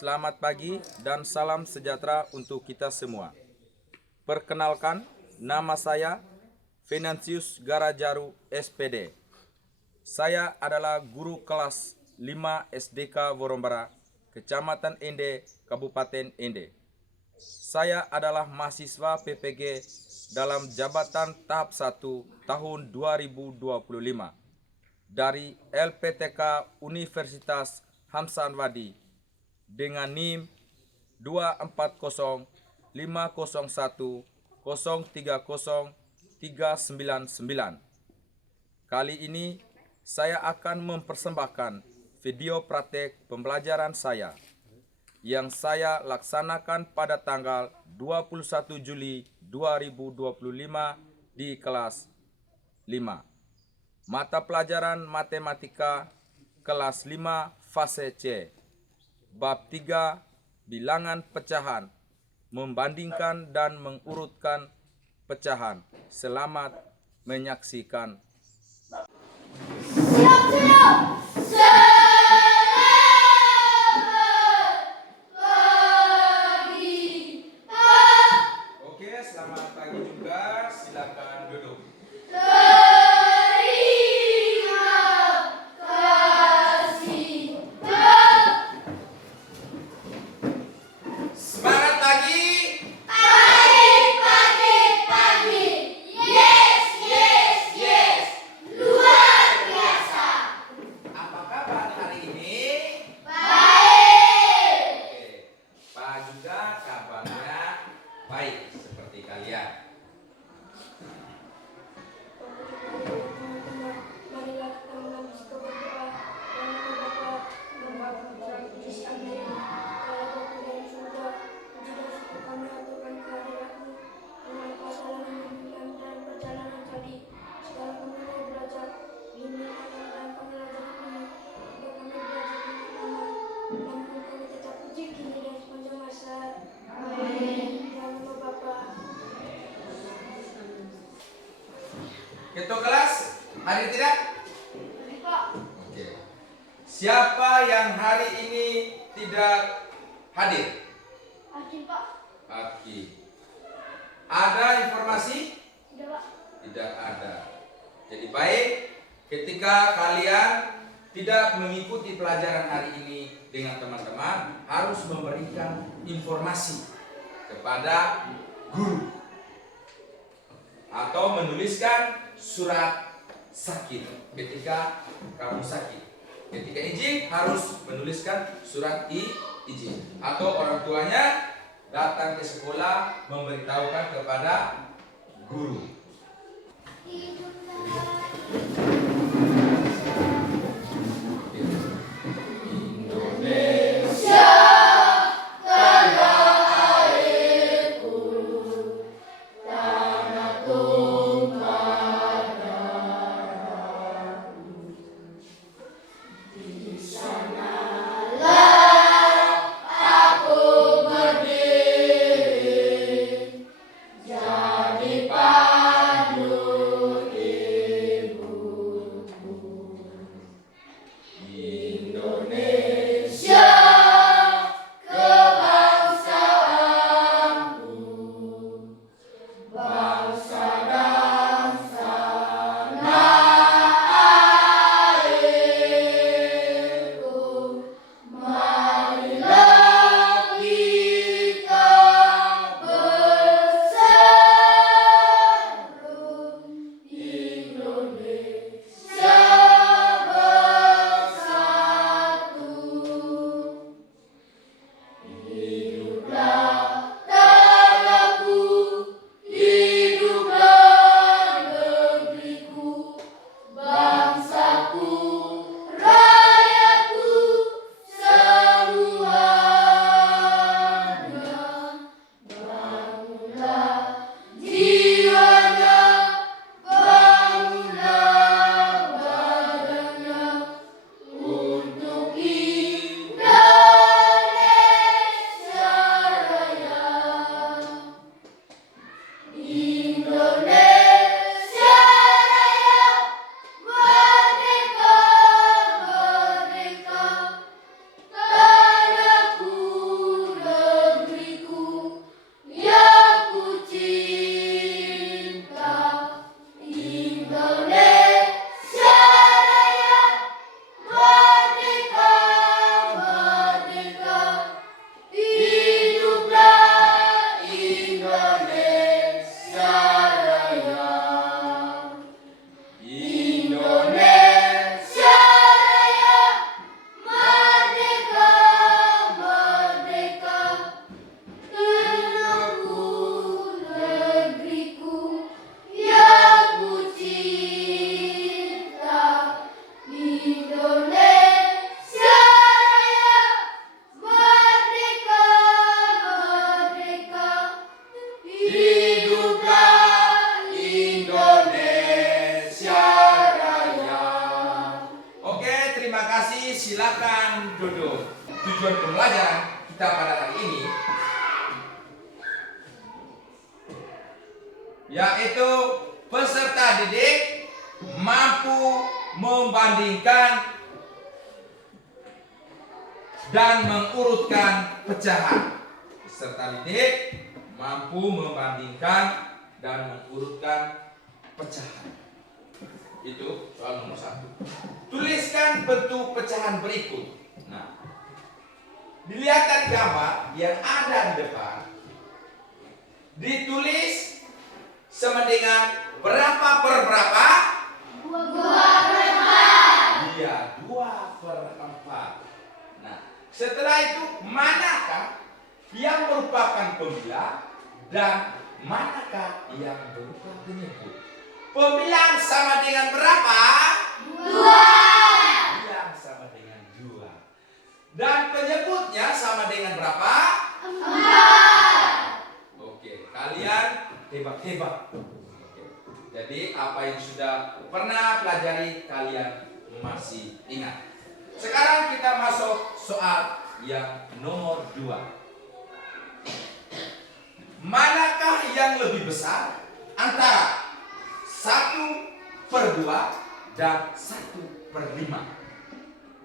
Selamat pagi dan salam sejahtera untuk kita semua. Perkenalkan, nama saya Venantius Garajaru SPD. Saya adalah guru kelas 5 SDK Worombara, Kecamatan Ende, Kabupaten Ende. Saya adalah mahasiswa PPG dalam jabatan tahap 1 tahun 2025 dari LPTK Universitas Hamsan-Wadi dengan NIM 2401031030399. Kali ini saya akan mempersembahkan video praktek pembelajaran saya yang saya laksanakan pada tanggal 21 Juli 2025 di kelas 5. Mata pelajaran matematika kelas 5 fase C. Bab 3, bilangan pecahan, membandingkan dan mengurutkan pecahan. Selamat menyaksikan. Oke, selamat pagi juga. Silakan duduk. Baik, seperti kalian. Marilah kita menangis berdoa dan berdoa membangun Yesus amin. Kalau Bapa dari surga, puji dan syukur kami aturkan kehadirat-Mu dengan pasaran yang dan perjalanan tadi. Sekarang kami mau belajar bimbing anak dan pembelajaran ini. Untuk kami belajar dengan aman, namun kami tetap puji kini dan sepanjang masa. Amin. Dalam nama Bapa. Ketua kelas, hadir tidak? Oke. Siapa yang hari ini tidak hadir? Aki, Pak. Aki. Ada informasi? Tidak, Pak. Tidak ada. Jadi baik ketika kalian tidak mengikuti pelajaran hari ini dengan teman-teman, harus memberikan informasi kepada guru atau menuliskan surat sakit ketika kamu sakit. Ketika izin harus menuliskan surat izin, atau orang tuanya datang ke sekolah memberitahukan kepada guru. tujuan pembelajaran kita pada hari ini yaitu peserta didik mampu membandingkan dan mengurutkan pecahan. Peserta didik mampu membandingkan dan mengurutkan pecahan. Itu soal nomor 1. Tuliskan bentuk pecahan berikut. Nah, dilihat dari gambar yang ada di depan, ditulis sama dengan berapa per berapa? 2/4. Iya, 2/4. Nah, setelah itu manakah yang merupakan pembilang dan manakah yang berupa penyebut? Pembilang sama dengan berapa? 2. Pembilang sama dengan 2. Dan penyebutnya sama dengan berapa? 4. Oke, kalian hebat-hebat. Jadi apa yang sudah pernah pelajari kalian masih ingat. Sekarang kita masuk soal yang nomor 2. Manakah yang lebih besar antara 1/2 dan 1/5?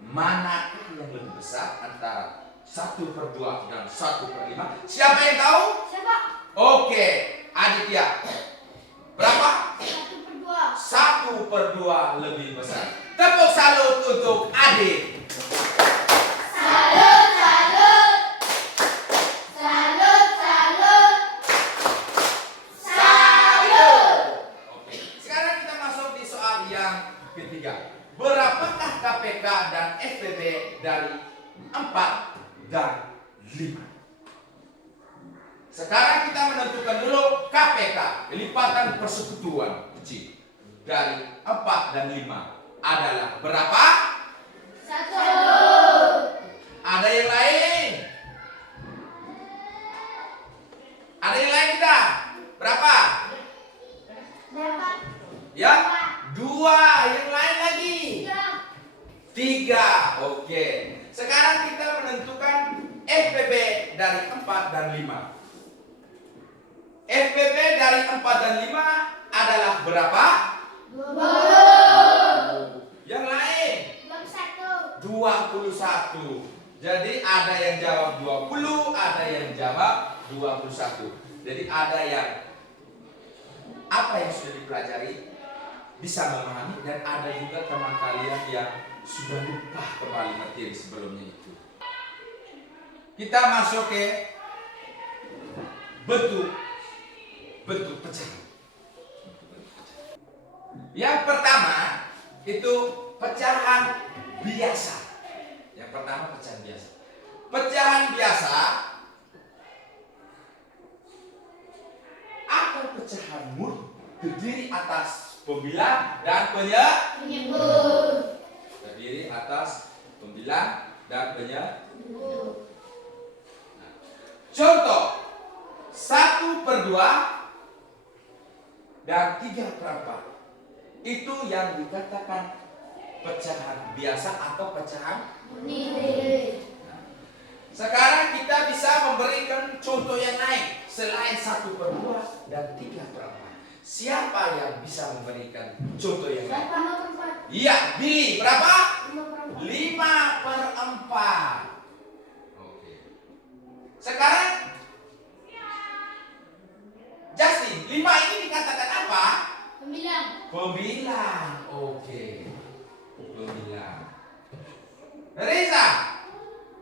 Manakah yang lebih besar antara 1/2 dan 1/5? Siapa yang tahu? Siapa? Oke, Aditya. Berapa? 1/2. 1/2 lebih besar. Tepuk salut untuk Adit. Salut, salut. Salut, salut. Salut. Oke, sekarang kita masuk di soal yang ketiga. Berapakah KPK dan FPB dari 4 dan 5? Sekarang kita menentukan dulu KPK, kelipatan persekutuan kecil dari 4 dan 5 adalah berapa? 1. Ada yang lain? Ada yang lain kita? Berapa? Ya, 2. Yang lain lagi? 3. Oke. Sekarang kita menentukan FPB dari 4 dan 5. FPB dari 4 dan 5 adalah berapa? 20. Yang lain? 21. Jadi ada yang jawab 20, ada yang jawab 21. Jadi ada yang apa yang sudah dipelajari bisa memahami, dan ada juga teman kalian yang sudah lupa kembali materi sebelumnya itu. Kita masuk ke bentuk pecahan. Yang pertama itu pecahan biasa. Yang pertama pecahan biasa. Pecahan biasa atau pecahan murni terdiri atas pembilang dan Penyebut. terdiri atas pembilang dan penyebut. Nah, contoh 1/2 dan 3/4 itu yang dikatakan pecahan biasa atau pecahan Murni. Sekarang kita bisa memberikan contoh yang lain selain 1/2 dan 3/4. Siapa yang bisa memberikan contoh yang lain? 5/4. Iya, Billy. Berapa? 5/4. 5/4. Oke. Sekarang Justin, 5 ini dikatakan apa? Pembilang. Pembilang. Oke. Pembilang. Reza,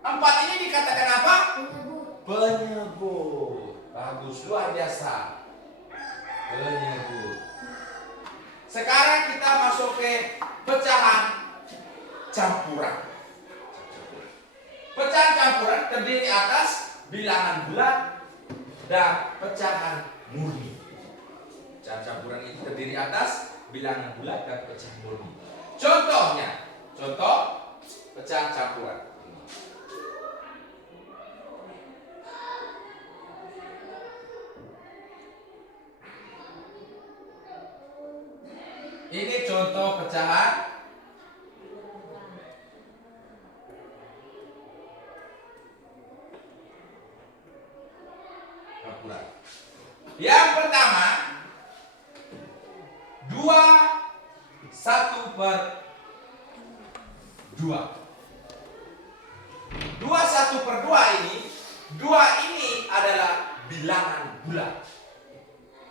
4 ini dikatakan apa? Penyebut. Penyebut. Bagus, luar biasa. Penyebut. Sekarang kita masuk ke pecahan campuran. Pecahan campuran terdiri atas bilangan bulat dan pecahan murni. Pecahan campuran itu terdiri atas bilangan bulat dan pecahan murni. Contohnya, contoh pecahan campuran. Ini contoh pecahan akurat. Yang pertama, 2/1/2. 2/1/2 ini, 2 ini adalah bilangan bulat.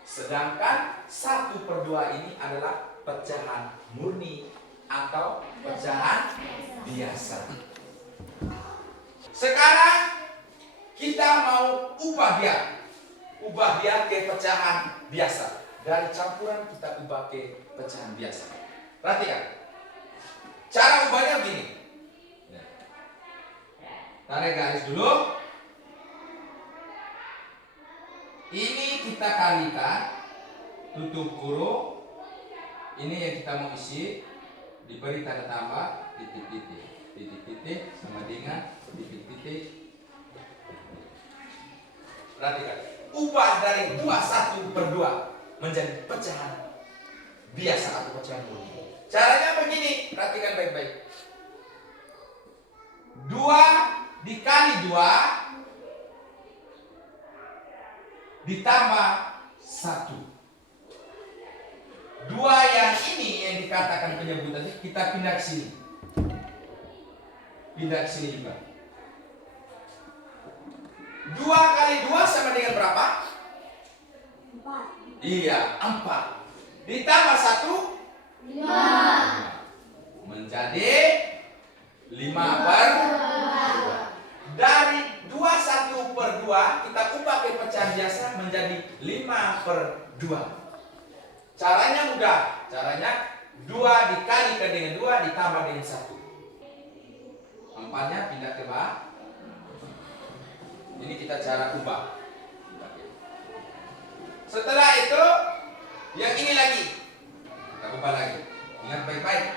Sedangkan 1/2 ini adalah pecahan murni atau pecahan biasa. Sekarang kita mau ubah dia ke pecahan biasa. Dari campuran kita ubah ke pecahan biasa. Perhatikan. Cara ubahnya begini. Tarik garis dulu. Ini kita kalikan, tutup kurung. Ini yang kita mau isi, diberi tanda tambah titik-titik. Titik-titik sama dengan titik-titik. Perhatikan. Ubah dari 2/1/2 menjadi pecahan biasa atau pecahan murni. Caranya begini, perhatikan baik-baik. 2 dikali 2 ditambah 1. 2 yang ini yang dikatakan penyebutannya kita pindah ke sini. Pindah ke sini juga. 2 kali 2 sama dengan berapa? 4. Iya, 4. Ditambah 1? 5. Menjadi 5/2. Dari 2/1/2 kita ubah ke pecahan biasa menjadi 5/2. Caranya mudah. Caranya 2 dikalikan dengan 2 ditambah dengan 1. 4-nya pindah ke bawah. Ini kita cara ubah. Setelah itu yang ini lagi kita ubah lagi. Ingat baik-baik.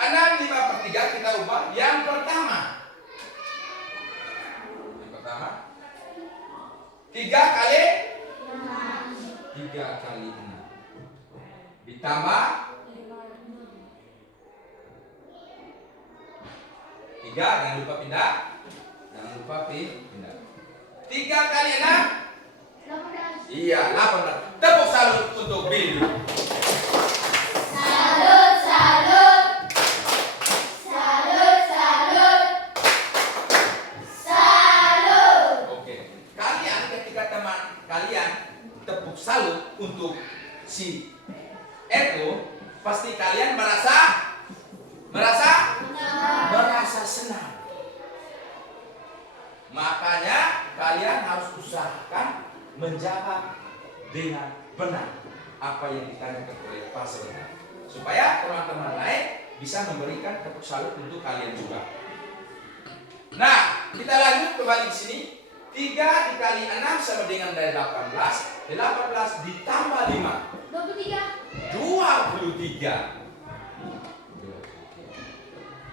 6/5/3 kita ubah. Yang pertama 3 kali 6 ditambah 3, jangan lupa pindah. Jangan lupa pindah. 3 kali 6? 18. Iya, 18. Tepuk salut untuk Billy. Salut, salut. Salut, salut. Salut. Oke. Kalian ketika teman kalian tepuk salut untuk si Eko, pasti kalian merasa senang. Makanya kalian harus usahakan menjawab dengan benar apa yang ditanyakan oleh Pak Sebenarnya, supaya teman-teman lain bisa memberikan tepuk salut untuk kalian juga. Nah, kita lanjut kembali di sini. 3 dikali 6 sama dengan dari 18. 18 ditambah 5. 23.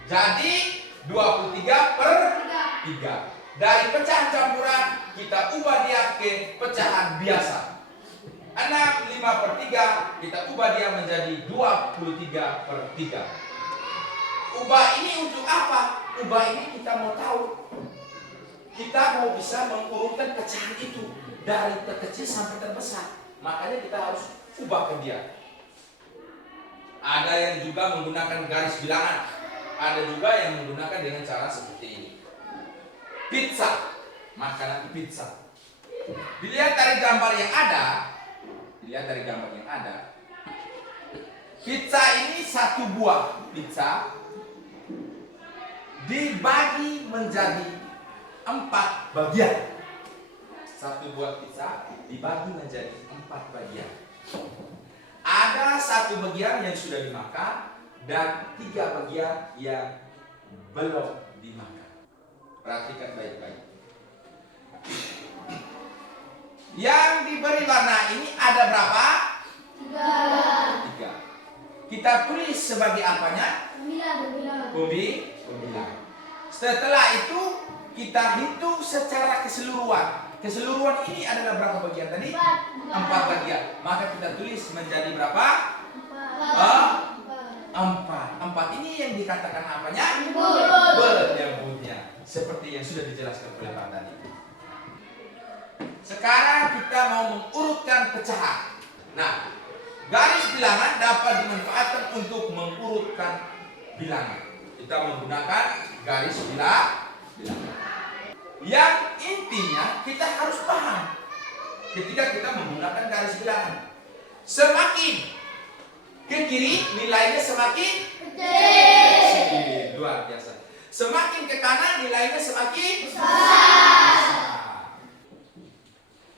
Jadi 23/3. Dari pecahan campuran kita ubah dia ke pecahan biasa. 6/5/3 kita ubah dia menjadi 23/3. Ubah ini untuk apa? Ubah ini kita mau tahu. Kita mau bisa mengurutkan pecahan itu dari terkecil sampai terbesar. Makanya kita harus ubah ke dia. Ada yang juga menggunakan garis bilangan. Ada juga yang menggunakan dengan cara seperti ini. Pizza, makanan pizza. Dilihat dari gambar yang ada. Pizza ini satu buah pizza dibagi menjadi 4 bagian. Satu buah pizza dibagi menjadi 4 bagian. Ada 1 bagian yang sudah dimakan dan 3 bagian yang belum dimakan. Perhatikan baik-baik. Yang diberi warna ini ada berapa? 3. Kita tulis sebagai apanya? Pembilang. Setelah itu kita hitung secara keseluruhan. Keseluruhan ini adalah berapa bagian tadi? 4 bagian. Maka kita tulis menjadi berapa? 4. 4 ini yang dikatakan apanya? Penyebutnya. Seperti yang sudah dijelaskan oleh Pak tadi. Sekarang kita mau mengurutkan pecahan. Nah, garis bilangan dapat dimanfaatkan untuk mengurutkan bilangan. Kita menggunakan garis bilangan. Yang intinya kita harus paham ketika kita menggunakan garis bilangan. Semakin ke kiri nilainya semakin kecil. Luar biasa. Semakin ke kanan nilainya semakin besar.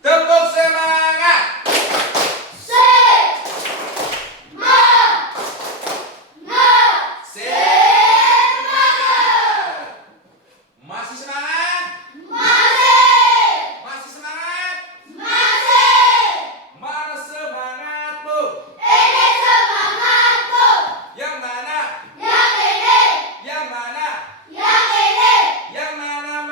Tepuk semangat. Masih semangat? Masih semangat? Mana semangatmu? Yang mana? Yang mana? Yang mana?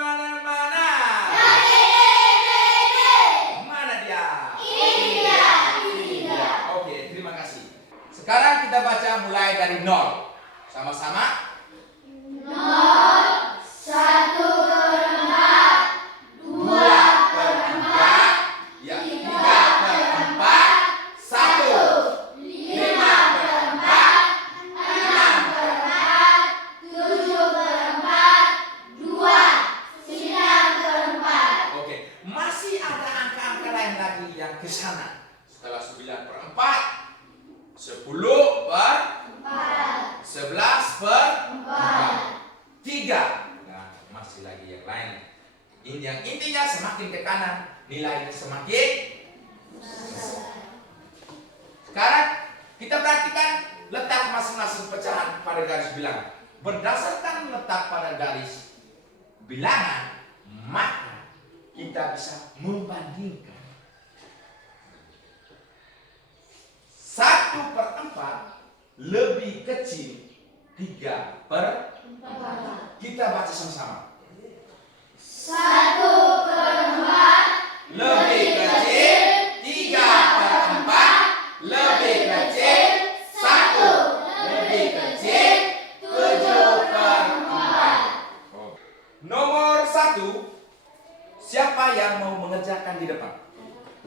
Mana dia? Oke, terima kasih. Sekarang kita baca mulai dari nol. Sama-sama. 3. Nah, masih lagi yang lain. Yang intinya semakin ke kanan, nilainya semakin besar. Sekarang kita perhatikan letak masing-masing pecahan pada garis bilangan. Berdasarkan letak pada garis bilangan, maka kita bisa membandingkan 1/4 lebih kecil 3/4. Kita baca sama-sama. 1/4 Lebih kecil 3/4 lebih kecil 1 lebih kecil 7/4. Nomor 1, siapa yang mau mengerjakan di depan?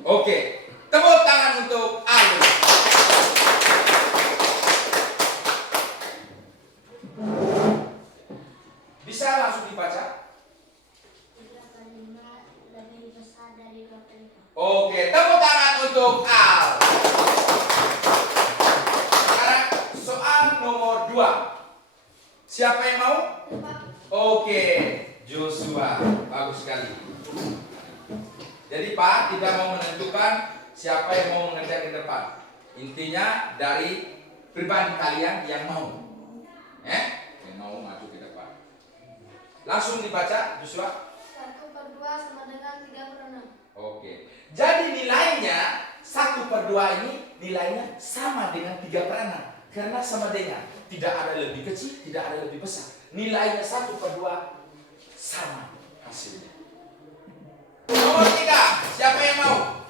Oke, tepuk tangan untuk Ayu. Bisa langsung dibaca? 3/5 lebih besar dari 2/5. Oke, tepuk tangan untuk Al. Sekarang soal nomor 2. Siapa yang mau? Oke, Joshua. Bagus sekali. Jadi Pak tidak mau menentukan siapa yang mau mengerjakan di depan. Intinya dari pribadi kalian yang mau. Yang mau maju ke depan. Langsung dibaca, Joshua. 1/2 sama dengan 3/6. Oke. Jadi nilainya 1/2 ini nilainya sama dengan 3/6. Karena sama dengan tidak ada lebih kecil, tidak ada lebih besar. Nilainya 1/2 sama hasilnya. Nomor 3, siapa yang mau?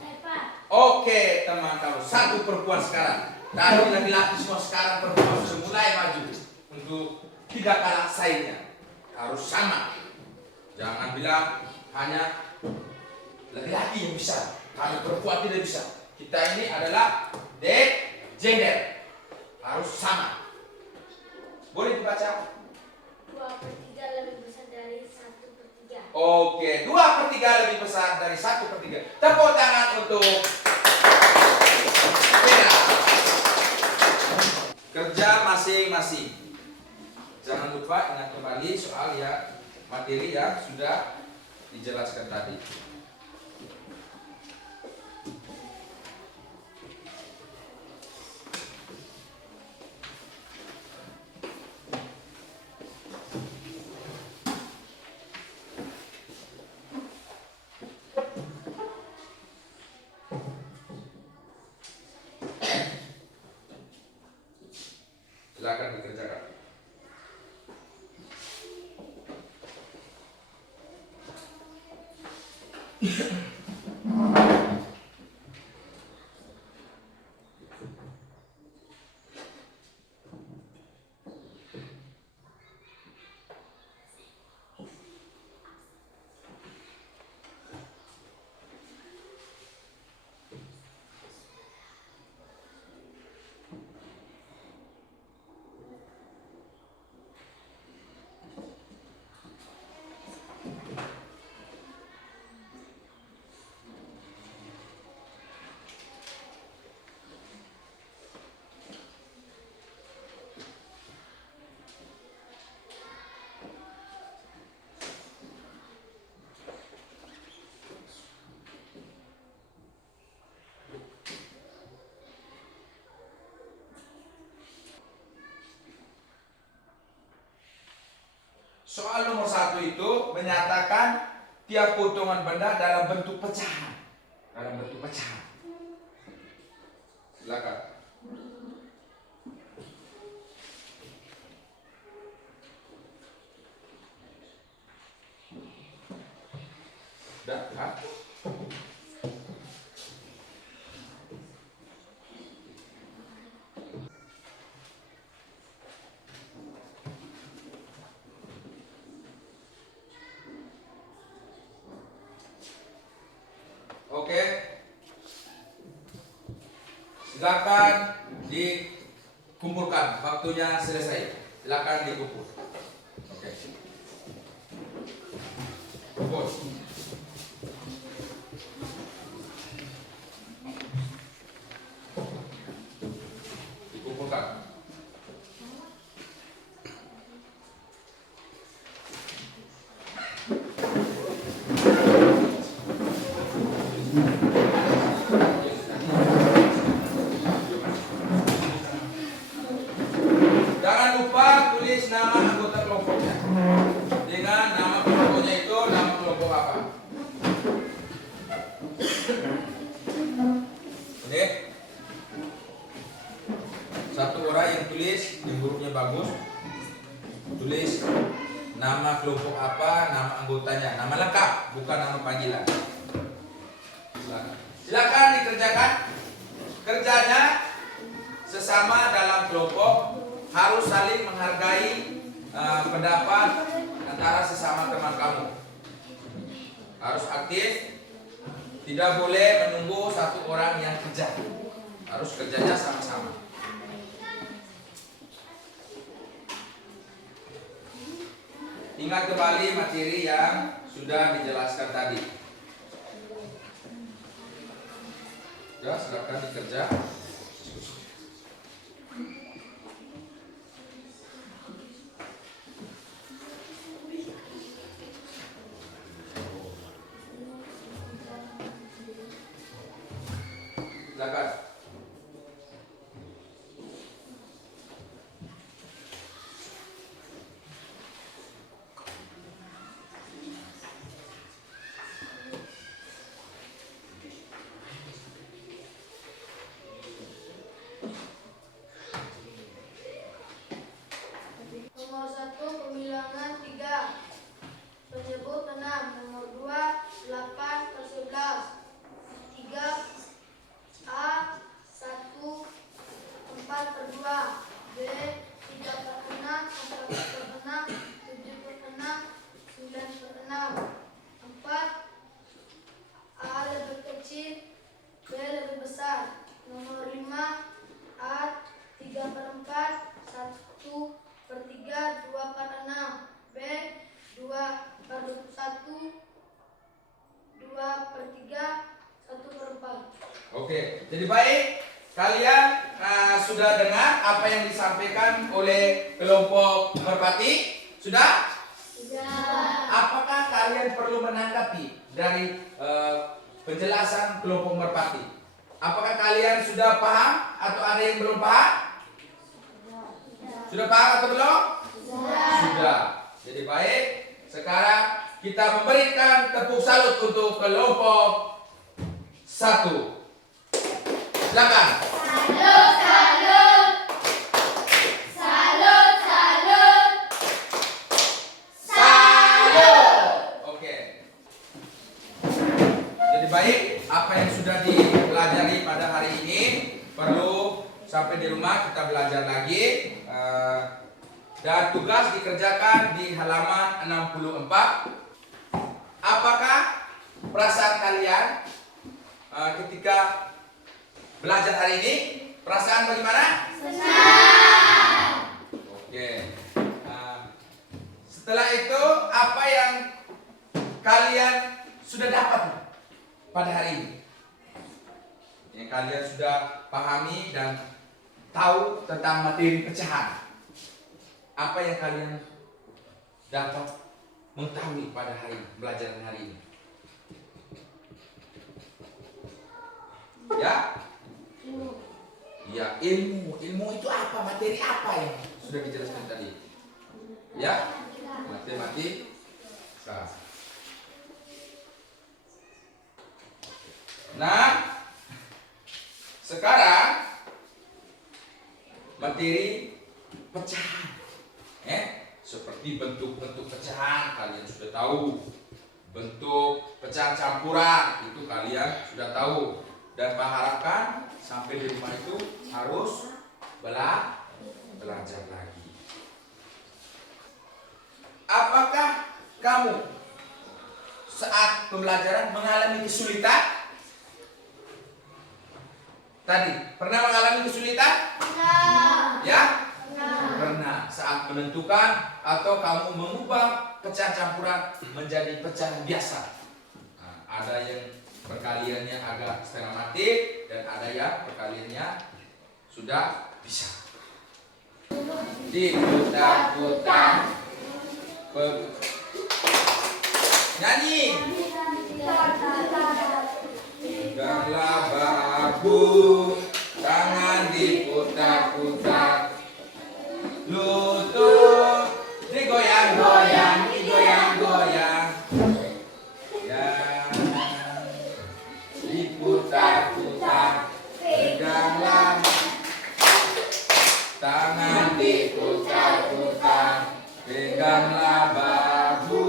Oke, teman kamu. 1 perempuan sekarang. Tadi laki-laki semua, sekarang perempuan sudah mulai maju untuk tidak kalah saingnya. Harus sama. Jangan bilang hanya laki-laki yang bisa, kami perempuan tidak bisa. Kita ini adalah gender. Harus sama. Boleh dibaca? 2/3 lebih besar dari 1/3. Oke, 2/3 lebih besar dari 1/3. Tepuk tangan untuk Vera. Kerja masing-masing. Jangan lupa ingat kembali soal ya materi yang sudah dijelaskan tadi. Silakan dikerjakan. Soal nomor 1 itu menyatakan tiap potongan benda dalam bentuk pecahan. Dalam bentuk pecahan. Silakan. Sudah, kan? Oke. Silakan dikumpulkan. Waktunya selesai. Silakan dikumpul. Oke. Kumpul. Dikumpulkan. Jangan lupa tulis nama anggota kelompoknya. Dengan nama kelompoknya itu nama kelompok apa? Oke. Satu orang yang tulis, yang hurufnya bagus, tulis nama kelompok apa, nama anggotanya, nama lengkap, bukan nama panggilan. Silakan dikerjakan. Kerjanya sesama dalam kelompok harus saling menghargai pendapat antara sesama teman kamu. Harus aktif. Tidak boleh menunggu satu orang yang kerja. Harus kerjanya sama-sama. Ingat kembali materi yang sudah dijelaskan tadi. Ya, silakan dikerja. Silakan. Nomor 1 pembilangan 3. Penyebut 6. Nomor 2 8 per 11. 3 A 1 4 per 2. B 3 per 6 4 per 6 7 per 6 9 per 6. 4 A lebih kecil, B lebih besar. Nomor 5 A 3 per 4 1 per 3 2 per 6. B 2 per 1 2 per 3 1 per 4. Oke, jadi baik. Kalian sudah dengar apa yang disampaikan oleh kelompok merpati? Sudah? Sudah. Apakah kalian perlu menanggapi dari penjelasan kelompok merpati? Apakah kalian sudah paham atau ada yang belum paham? Sudah paham atau belum? Sudah. Jadi baik. Sekarang kita memberikan tepuk salut untuk kelompok 1. Silakan. Salut, salut. Salut, salut. Salut. Oke. Jadi baik, apa yang sudah dipelajari pada hari ini perlu sampai di rumah kita belajar lagi. Dan tugas dikerjakan di halaman 64. Apakah perasaan kalian ketika belajar hari ini? Perasaan bagaimana? Senang. Oke. Setelah itu apa yang kalian sudah dapat pada hari ini? Yang kalian sudah pahami dan tahu tentang materi pecahan. Apa yang kalian dapat mengetahui pada hari belajar hari ini? Ya? Ya, ilmu. Ilmu itu apa? Materi apa yang sudah dijelaskan tadi? Ya? matematika. Nah, sekarang materi pecahan. Seperti bentuk-bentuk pecahan kalian sudah tahu. Bentuk pecahan campuran itu kalian sudah tahu. Dan Pak harapkan sampai di rumah itu harus belajar lagi. Apakah kamu saat pembelajaran mengalami kesulitan? Tadi pernah mengalami kesulitan? Ya? Pernah saat menentukan atau kamu mengubah pecahan campuran menjadi pecahan biasa. Nah, ada yang perkaliannya agak setengah mati dan ada yang perkaliannya sudah bisa. Diputar-putar, nyanyi. Peganglah bahu, tangan diputar-putar. Lutut digoyang-goyang, digoyang-goyang. Ya, diputar-putar. Peganglah tangan diputar-putar. Peganglah bahu,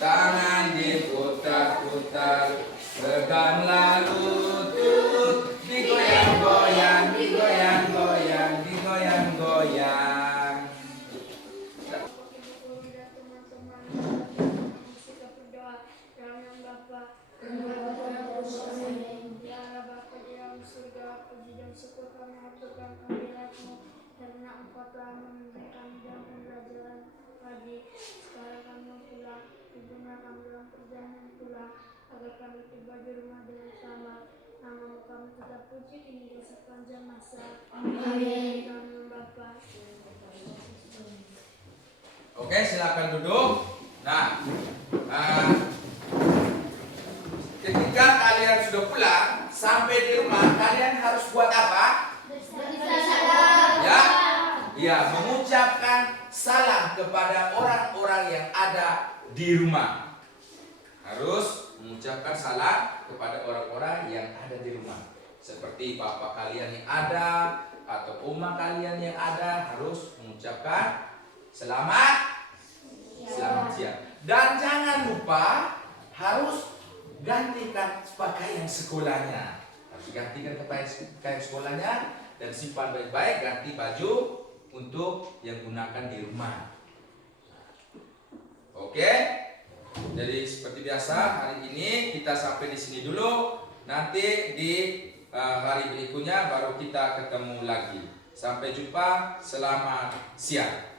tangan diputar-putar. Peganglah lutut, digoyang-goyang, digoyang-goyang, digoyang-goyang. Karena Engkau telah memberikan jam pembelajaran pagi, sekarang kami pulang, izinkan kami dalam perjalanan pulang, agar kami tiba di rumah dengan selamat. Nama kami tetap puji hingga sepanjang masa. Amin. Amin Bapa. Oke, silakan duduk. Nah, ketika kalian sudah pulang sampai di rumah, kalian harus buat apa? Ya, mengucapkan salam kepada orang-orang yang ada di rumah. Harus mengucapkan salam kepada orang-orang yang ada di rumah. Seperti bapak kalian yang ada atau oma kalian yang ada, harus mengucapkan selamat siang. Dan jangan lupa harus gantikan pakaian sekolahnya. Harus gantikan pakaian sekolahnya dan simpan baik-baik, ganti baju untuk yang gunakan di rumah. Oke, jadi seperti biasa hari ini kita sampai di sini dulu. Nanti di hari berikutnya baru kita ketemu lagi. Sampai jumpa. Selamat siang.